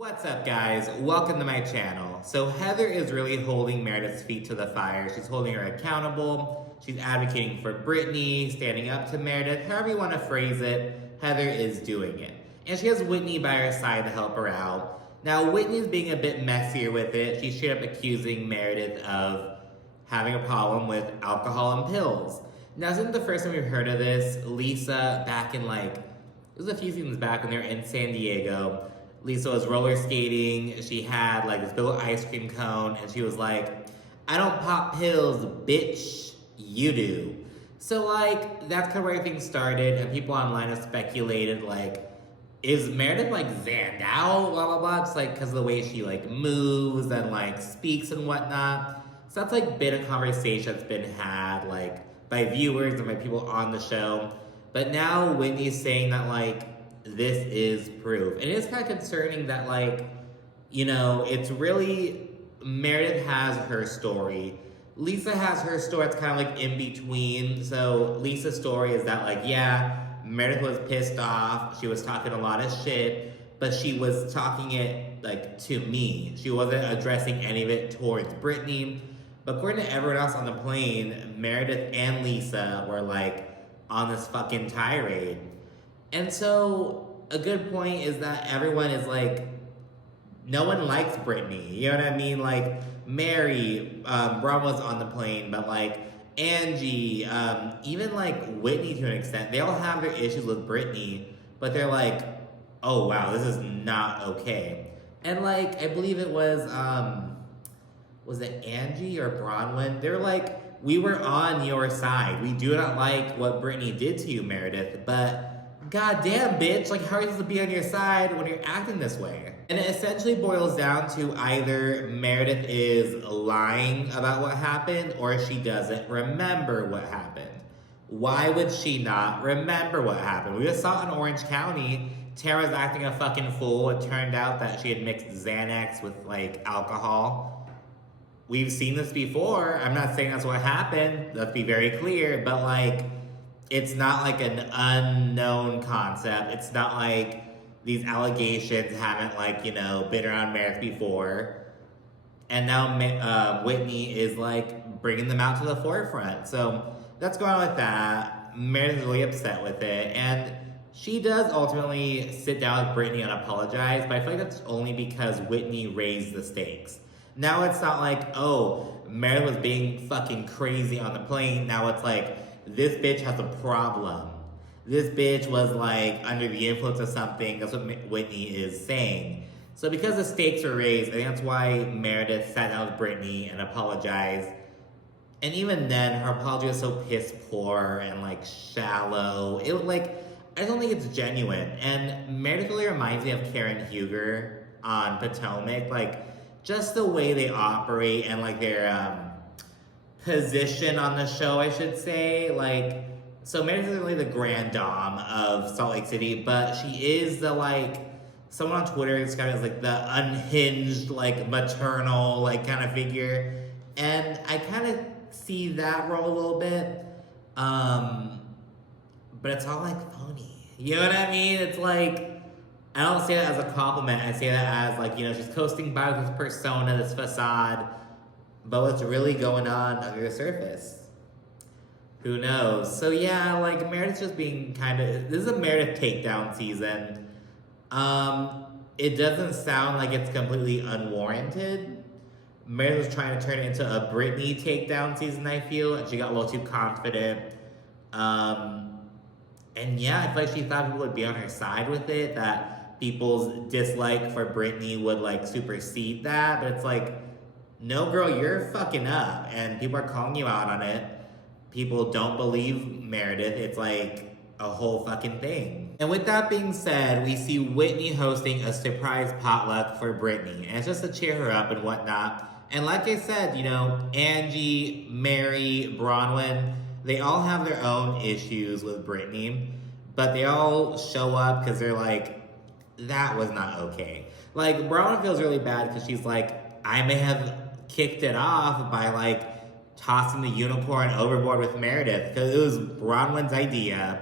What's up, guys? Welcome to my channel. So Heather is really holding Meredith's feet to the fire. She's holding her accountable. She's advocating for Brittany, standing up to Meredith. However you want to phrase it, Heather is doing it. And she has Whitney by her side to help her out. Now, Whitney's being a bit messier with it. She's straight up accusing Meredith of having a problem with alcohol and pills. Now, since the first time we've heard of this, Lisa, back in it was a few seasons back when they were in San Diego, Lisa was roller skating. She had this little ice cream cone, and she was like, "I don't pop pills, bitch, you do." So that's kind of where everything started, and people online have speculated is Meredith zanned out, blah blah blah, just because of the way she moves and speaks and whatnot. So that's been a conversation that's been had by viewers and by people on the show. But now Whitney's saying that this is proof. And it is kind of concerning that it's really, Meredith has her story. Lisa has her story. It's kind of in between. So Lisa's story is that yeah, Meredith was pissed off. She was talking a lot of shit, but she was talking it to me. She wasn't addressing any of it towards Brittany. But according to everyone else on the plane, Meredith and Lisa were on this fucking tirade. And so a good point is that everyone is no one likes Brittany. You know what I mean? Mary, Braun was on the plane, but Angie, even Whitney to an extent, they all have their issues with Brittany, but they're oh wow, this is not okay. And I believe it was it Angie or Bronwyn? They're we were on your side. We do not like what Brittany did to you, Meredith, but goddamn, bitch, how are you supposed to be on your side when you're acting this way? And it essentially boils down to either Meredith is lying about what happened or she doesn't remember what happened. Why would she not remember what happened? We just saw in Orange County, Tara's acting a fucking fool. It turned out that she had mixed Xanax with alcohol. We've seen this before. I'm not saying that's what happened. Let's be very clear. But it's not an unknown concept. It's not these allegations haven't been around Meredith before. And now Whitney is bringing them out to the forefront. So that's going on with that. Meredith is really upset with it. And she does ultimately sit down with Brittany and apologize. But I feel that's only because Whitney raised the stakes. Now it's not oh, Meredith was being fucking crazy on the plane. Now it's this bitch has a problem. This bitch was under the influence of something. That's what Whitney is saying. So because the stakes are raised, I think that's why Meredith sat down with Brittany and apologized. And even then, her apology was so piss poor and shallow. It I don't think it's genuine. And Meredith really reminds me of Karen Huger on Potomac. Just the way they operate and their position on the show, I should say. So Meredith isn't really the grand dame of Salt Lake City, but she is the someone on Twitter described it as the unhinged, maternal, kind of figure. And I kind of see that role a little bit. But it's all phony. You know what I mean? It's I don't say that as a compliment. I say that as she's coasting by with this persona, this facade. But what's really going on under the surface? Who knows? So yeah, Meredith's just being this is a Meredith takedown season. It doesn't sound like it's completely unwarranted. Meredith was trying to turn it into a Brittany takedown season, I feel, and she got a little too confident. And yeah, I feel like she thought people would be on her side with it, that people's dislike for Brittany would supersede that, but it's no, girl, you're fucking up, and people are calling you out on it. People don't believe Meredith. It's a whole fucking thing. And with that being said, we see Whitney hosting a surprise potluck for Brittany, and it's just to cheer her up and whatnot. And like I said, Angie, Mary, Bronwyn, they all have their own issues with Brittany, but they all show up because they're that was not okay. Bronwyn feels really bad because she's I may have kicked it off by tossing the unicorn overboard with Meredith because it was Bronwyn's idea.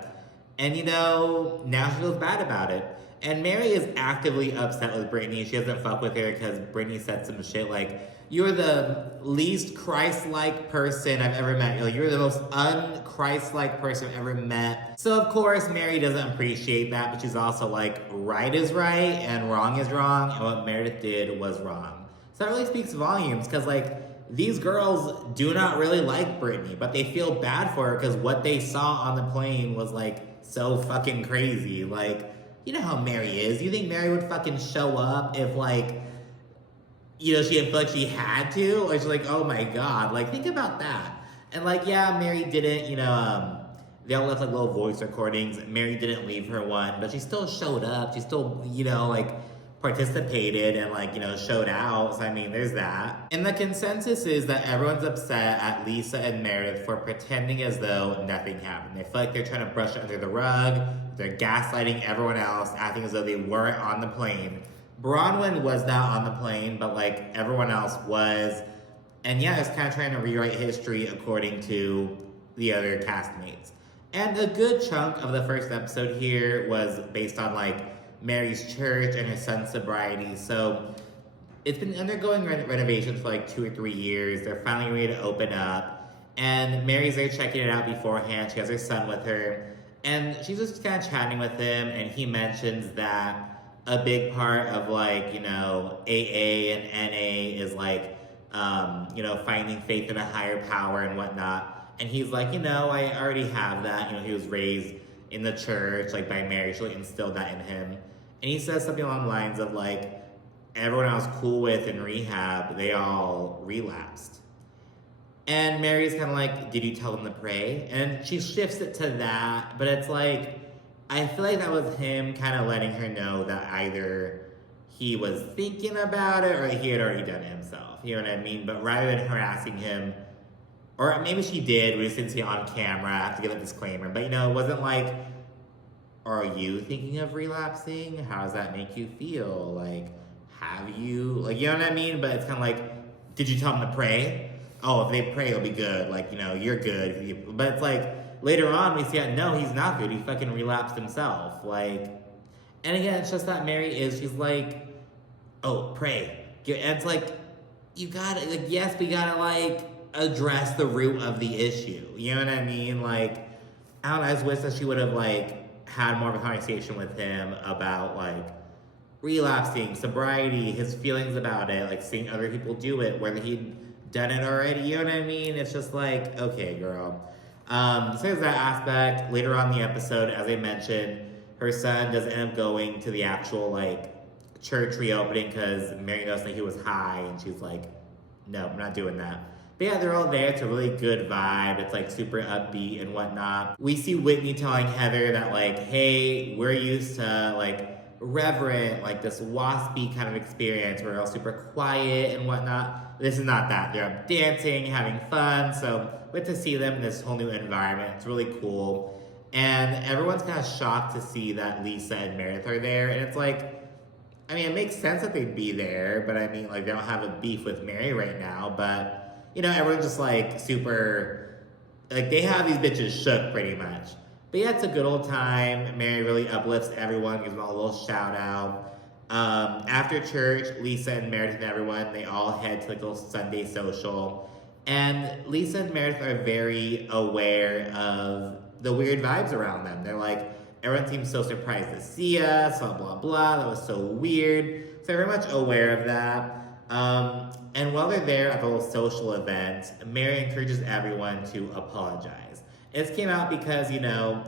And now she feels bad about it. And Mary is actively upset with Brittany. She doesn't fuck with her because Brittany said some shit like, "You're the least Christ-like person I've ever met. Like, you're the most un-Christ-like person I've ever met." So of course, Mary doesn't appreciate that, but she's also like, right is right and wrong is wrong, and what Meredith did was wrong. So that really speaks volumes, because like, these girls do not really like Brittany, but they feel bad for her because what they saw on the plane was like so fucking crazy. Like, you know how Mary is. You think Mary would fucking show up if like, you know, she didn't feel like she had to? Or she's like, oh my God, like think about that. And like, yeah, Mary didn't, you know, they all left like little voice recordings. Mary didn't leave her one, but she still showed up. She still, you know, like participated and like, you know, showed out. So I mean, there's that. And the consensus is that everyone's upset at Lisa and Meredith for pretending as though nothing happened. They feel like they're trying to brush it under the rug. They're gaslighting everyone else, acting as though they weren't on the plane. Bronwyn was not on the plane, but like everyone else was. And yeah, it's kind of trying to rewrite history according to the other castmates. And a good chunk of the first episode here was based on like Mary's church and her son's sobriety. So it's been undergoing renovations for like 2 or 3 years. They're finally ready to open up. And Mary's there checking it out beforehand. She has her son with her. And she's just kind of chatting with him. And he mentions that a big part of like, you know, AA and NA is like, you know, finding faith in a higher power and whatnot. And he's like, you know, I already have that. You know, he was raised in the church, like by Mary. She like instilled that in him. And he says something along the lines of like, everyone I was cool with in rehab, they all relapsed. And Mary's kind of like, did you tell them to pray? And she shifts it to that, but it's like, I feel like that was him kind of letting her know that either he was thinking about it or he had already done it himself. You know what I mean? But rather than harassing him, or maybe she did, we just didn't see it on camera. I have to give a disclaimer. But you know, it wasn't like, are you thinking of relapsing? How does that make you feel? Like, have you, like, you know what I mean? But it's kind of like, did you tell them to pray? Oh, if they pray, it'll be good. Like, you know, you're good. But it's like, later on, we see that, no, he's not good. He fucking relapsed himself. Like, and again, it's just that Mary is, she's like, oh, pray. And it's like, you gotta, like, yes, we gotta, like, address the root of the issue. You know what I mean? Like, I don't know, I just wish that she would have, like, had more of a conversation with him about, like, relapsing, sobriety, his feelings about it, like, seeing other people do it, whether he'd done it already, you know what I mean? It's just like, okay, girl. So there's that aspect. Later on in the episode, as I mentioned, her son does end up going to the actual, like, church reopening because Mary knows that he was high, and she's like, no, I'm not doing that. But yeah, they're all there. It's a really good vibe. It's like super upbeat and whatnot. We see Whitney telling Heather that like, hey, we're used to like reverent, like this waspy kind of experience where we're all super quiet and whatnot. This is not that. They're up dancing, having fun. So we get to see them in this whole new environment. It's really cool. And everyone's kind of shocked to see that Lisa and Meredith are there. And it's like, I mean, it makes sense that they'd be there, but I mean, like, they don't have a beef with Mary right now, but you know, everyone's just like super, like they have these bitches shook pretty much. But yeah, it's a good old time. Mary really uplifts everyone, gives them all a little shout out. After church, Lisa and Meredith and everyone, they all head to like a little Sunday social. And Lisa and Meredith are very aware of the weird vibes around them. They're like, everyone seems so surprised to see us, blah, blah, blah. That was so weird. So they're very much aware of that. And while they're there at the little social event, Mary encourages everyone to apologize. This came out because, you know,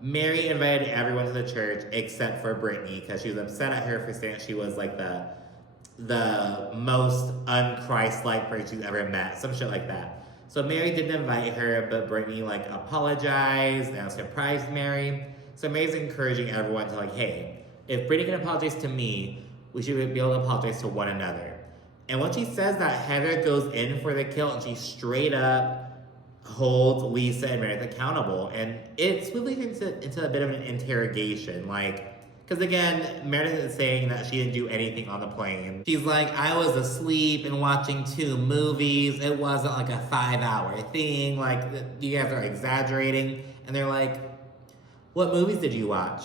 Mary invited everyone to the church except for Brittany because she was upset at her for saying she was like the most un-Christ-like person she's ever met, some shit like that. So Mary didn't invite her, but Brittany like apologized and surprised Mary. So Mary's encouraging everyone to like, hey, if Brittany can apologize to me, we should be able to apologize to one another. And when she says that, Heather goes in for the kill and she straight up holds Lisa and Meredith accountable. And it's really into a bit of an interrogation. Like, because again, Meredith is saying that she didn't do anything on the plane. She's like, I was asleep and watching 2 movies. It wasn't like a 5-hour thing. Like, you guys are exaggerating. And they're like, what movies did you watch?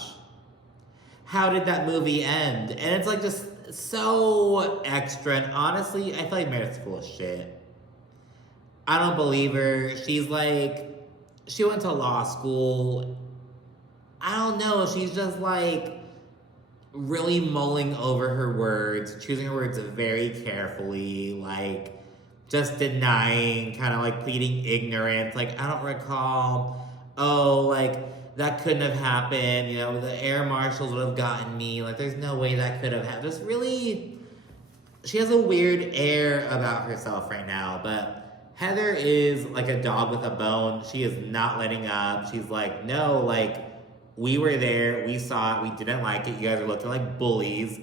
how did that movie end? And it's like just so extra. And honestly, I feel like Meredith's full of shit. I don't believe her. She's like, she went to law school. I don't know. She's just like really mulling over her words, choosing her words very carefully, like just denying, kind of like pleading ignorance. Like, I don't recall. Oh, like that couldn't have happened. You know, the air marshals would have gotten me. Like, there's no way that could have happened. Just really, she has a weird air about herself right now, but Heather is like a dog with a bone. She is not letting up. She's like, no, like, we were there, we saw it, we didn't like it, you guys are looking like bullies.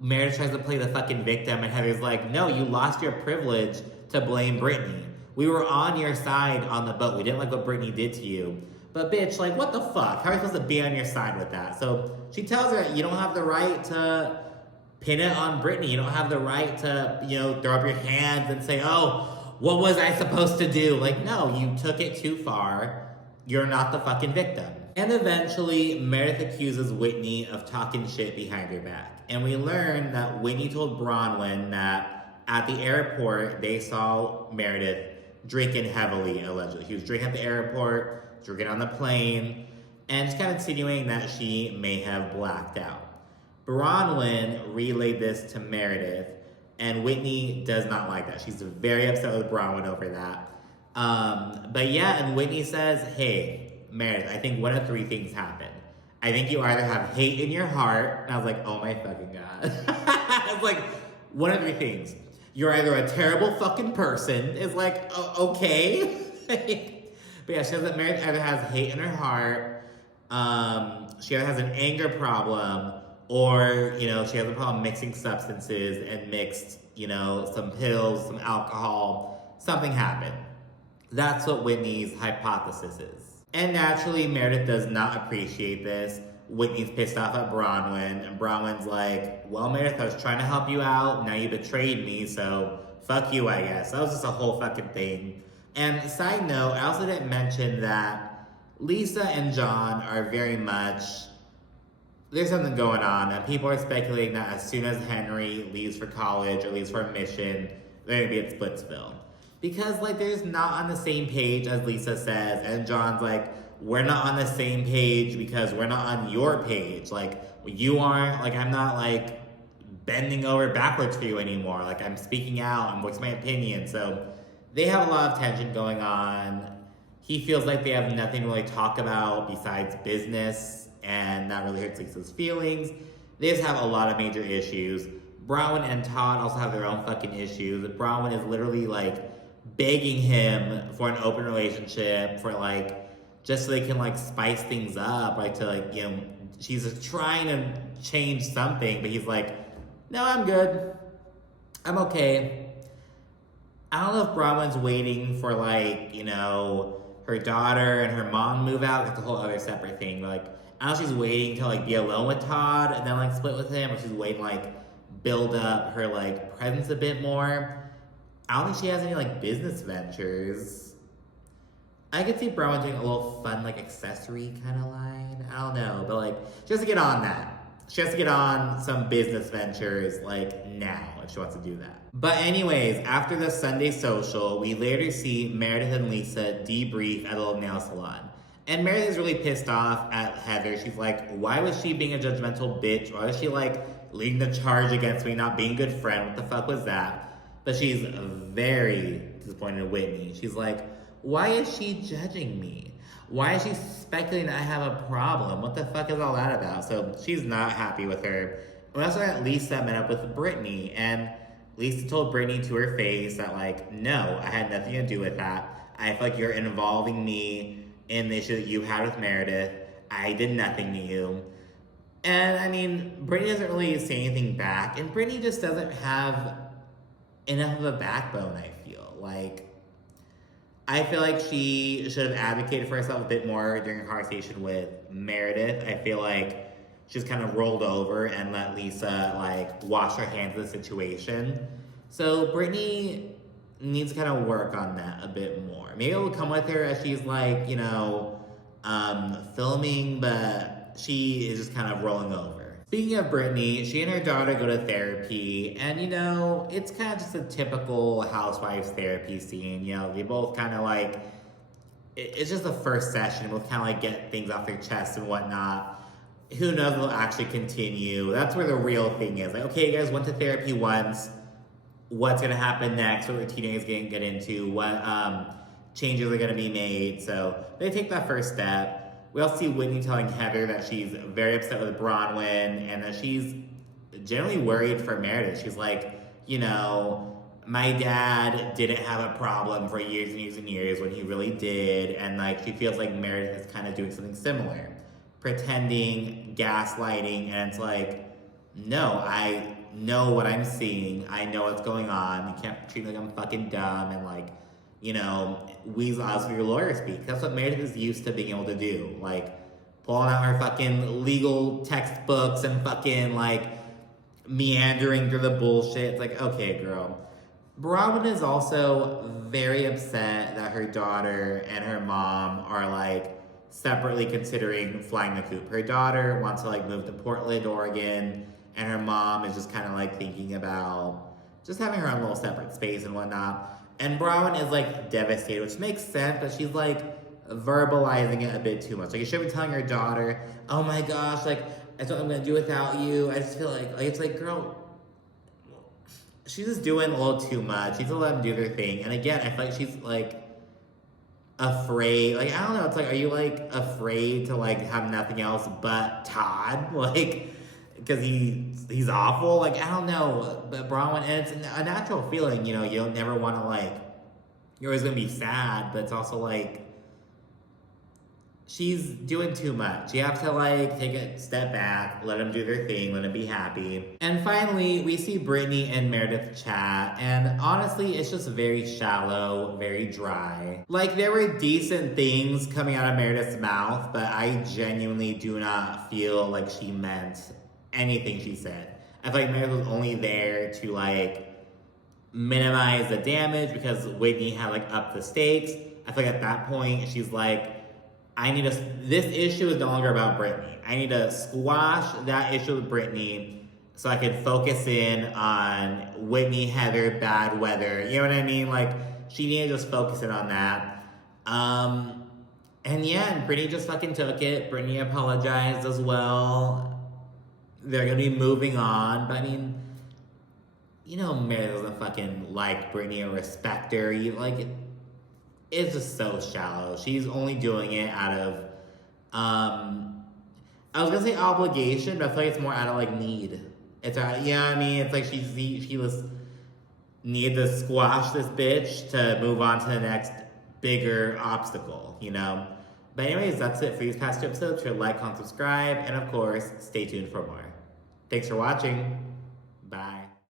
Meredith tries to play the fucking victim, and Heather's like, no, you lost your privilege to blame Brittany. We were on your side on the boat. We didn't like what Brittany did to you. But bitch, like, what the fuck? How are you supposed to be on your side with that? So she tells her, you don't have the right to pin it on Brittany. You don't have the right to, you know, throw up your hands and say, oh, what was I supposed to do? Like, no, you took it too far. You're not the fucking victim. And eventually, Meredith accuses Whitney of talking shit behind her back. And we learn that Whitney told Bronwyn that at the airport, they saw Meredith drinking heavily, allegedly. He was drinking at the airport, drinking on the plane, and just kind of insinuating that she may have blacked out. Bronwyn relayed this to Meredith, and Whitney does not like that. She's very upset with Bronwyn over that. But yeah, and Whitney says, hey, Meredith, I think one of three things happened. I think you either have hate in your heart, and I was like, oh my fucking God. I was like, one of three things. You're either a terrible fucking person, is like, okay. But yeah, she says that Meredith either has hate in her heart, she either has an anger problem, or, you know, she has a problem mixing substances and mixed, you know, some pills, some alcohol, something happened. That's what Whitney's hypothesis is. And naturally, Meredith does not appreciate this. Whitney's pissed off at Bronwyn, and Bronwyn's like, well, Meredith, I was trying to help you out, now you betrayed me, so fuck you, I guess. That was just a whole fucking thing. And side note, I also didn't mention that Lisa and John are very much, there's something going on, and people are speculating that as soon as Henry leaves for college or leaves for a mission, they're gonna be at Splitsville. Because, like, they're just not on the same page, as Lisa says, and John's like, we're not on the same page because we're not on your page. Like, you aren't, like, I'm not, like, bending over backwards for you anymore. Like, I'm speaking out, I'm voicing my opinion. So they have a lot of tension going on. He feels like they have nothing to really talk about besides business, and that really hurts Lisa's feelings. They just have a lot of major issues. Bronwyn and Todd also have their own fucking issues. Bronwyn is literally, like, begging him for an open relationship, for, like, just so they can, like, spice things up, like, to, like, you know, she's trying to change something, but he's like, no, I'm good. I'm okay. I don't know if Bronwyn's waiting for, like, you know, her daughter and her mom move out. That's a whole other separate thing. Like, I don't know if she's waiting to, like, be alone with Todd and then, like, split with him, or she's waiting, like, build up her, like, presence a bit more. I don't think she has any, like, business ventures. I could see Bronwyn doing a little fun, like, accessory kind of line. I don't know, but, like, she has to get on that. She has to get on some business ventures, like, now, if she wants to do that. But anyways, after the Sunday social, we later see Meredith and Lisa debrief at a little nail salon. And Meredith is really pissed off at Heather. She's like, why was she being a judgmental bitch? Why was she, like, leading the charge against me, not being a good friend? What the fuck was that? But she's very disappointed in Whitney. She's like, why is she judging me? Why is she speculating that I have a problem? What the fuck is all that about? So she's not happy with her. We also got Lisa met up with Brittany, and Lisa told Brittany to her face that, like, no, I had nothing to do with that. I feel like you're involving me in the issue that you had with Meredith. I did nothing to you. And, I mean, Brittany doesn't really say anything back, and Brittany just doesn't have enough of a backbone, I feel. Like, I feel like she should have advocated for herself a bit more during her conversation with Meredith. I feel like she's kind of rolled over and let Lisa, like, wash her hands of the situation. So Brittany needs to kind of work on that a bit more. Maybe it'll come with her as she's, like, you know, filming, but she is just kind of rolling over. Speaking of Brittany, she and her daughter go to therapy, and you know, it's kind of just a typical housewives therapy scene. You know, they both kind of like, it's just the first session, both kind of like get things off their chest and whatnot. Who knows if they'll actually continue. That's where the real thing is. Like, okay, you guys went to therapy once. What's gonna happen next? What routine are you gonna get into? What changes are gonna be made? So they take that first step. We also see Whitney telling Heather that she's very upset with Bronwyn and that she's generally worried for Meredith. She's like, you know, my dad didn't have a problem for years and years and years when he really did. And like, she feels like Meredith is kind of doing something similar. Pretending, gaslighting, and it's like, no, I know what I'm seeing. I know what's going on. You can't treat me like I'm fucking dumb and like, you know, weasel out for your lawyer speak. That's what Meredith is used to being able to do. Like, pulling out her fucking legal textbooks and fucking like meandering through the bullshit. It's like, okay, girl. Bronwyn is also very upset that her daughter and her mom are like separately considering flying the coop. Her daughter wants to like move to Portland, Oregon, and her mom is just kind of like thinking about just having her own little separate space and whatnot. And Bronwyn is like devastated, which makes sense, but she's like verbalizing it a bit too much. Like, you should be telling her daughter, oh my gosh, like, I don't know what I'm gonna do without you. I just feel like it's like, girl, she's just doing a little too much. She's gonna let them do their thing. And again, I feel like she's like afraid. Like, I don't know, it's like, are you like afraid to like have nothing else but Todd? Like, because he's awful. Like, I don't know, but Bronwyn, and it's a natural feeling, you know, you don't never want to like, you're always gonna be sad, but it's also like, she's doing too much. You have to like take a step back, let them do their thing, let them be happy. And finally, we see Brittany and Meredith chat, and honestly, it's just very shallow, very dry. Like, there were decent things coming out of Meredith's mouth, but I genuinely do not feel like she meant anything she said. I feel like Meredith was only there to like minimize the damage because Whitney had like upped the stakes. I feel like at that point she's like, this issue is no longer about Brittany. I need to squash that issue with Brittany so I can focus in on Whitney, Heather, bad weather. You know what I mean? Like, she needed to just focus in on that. And yeah, and Brittany just fucking took it. Brittany apologized as well. They're gonna be moving on, but I mean, you know, Meredith doesn't fucking like Brittany or respect her. It's just so shallow. She's only doing it out of, I was gonna say obligation, but I feel like it's more out of like need. It's out, you know what I mean? It's like she was need to squash this bitch to move on to the next bigger obstacle, you know? But anyways, that's it for these past two episodes. Like, comment, subscribe, and of course, stay tuned for more. Thanks for watching.